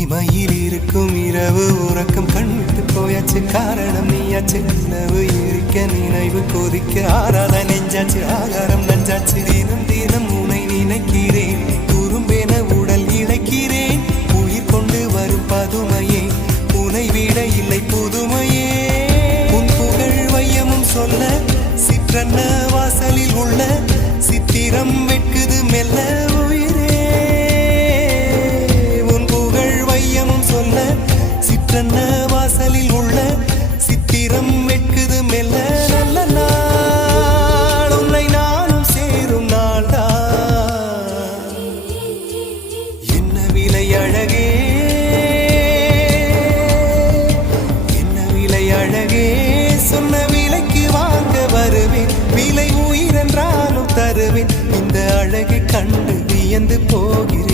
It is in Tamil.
இமையில் இருக்கும் இரவு உறக்கம் கண்விட்டு போயாச்சு, காரணம் நீயாச்சு. நிலவு இருக்க நினைவு கொதிக்க ஆறாத நெஞ்சாச்சு, ஆகாரம் நஞ்சாச்சு. தினம் தினம் உனை நினைக்கிறேன், குறும்பென உடல் இழைக்கிறேன். உயிர் கொண்டு வரும் பதுமையே, உனை விட இல்லை புதுமையே. உன் புகழ் வையமும் சொல்ல சிற்றன்ன வாசலில் உள்ள சித்திரம் வெட்குது மெல்ல உயிரே. உன் புகழ் வையமும் சொல்ல சிற்றன்ன வாசலில் உள்ள சித்திரம் வெட்குது மெல்ல. நல்ல நாள் உன்னை நானும் சேரும் நாள்தான். என்ன விலை அழகே, என்ன விலை அழகே. சொன்ன விலைக்கு வாங்க வருவேன், விலை உயிரென்றாலும் தருவேன். இந்த அழகை கண்டு வியந்து போகிறேன்.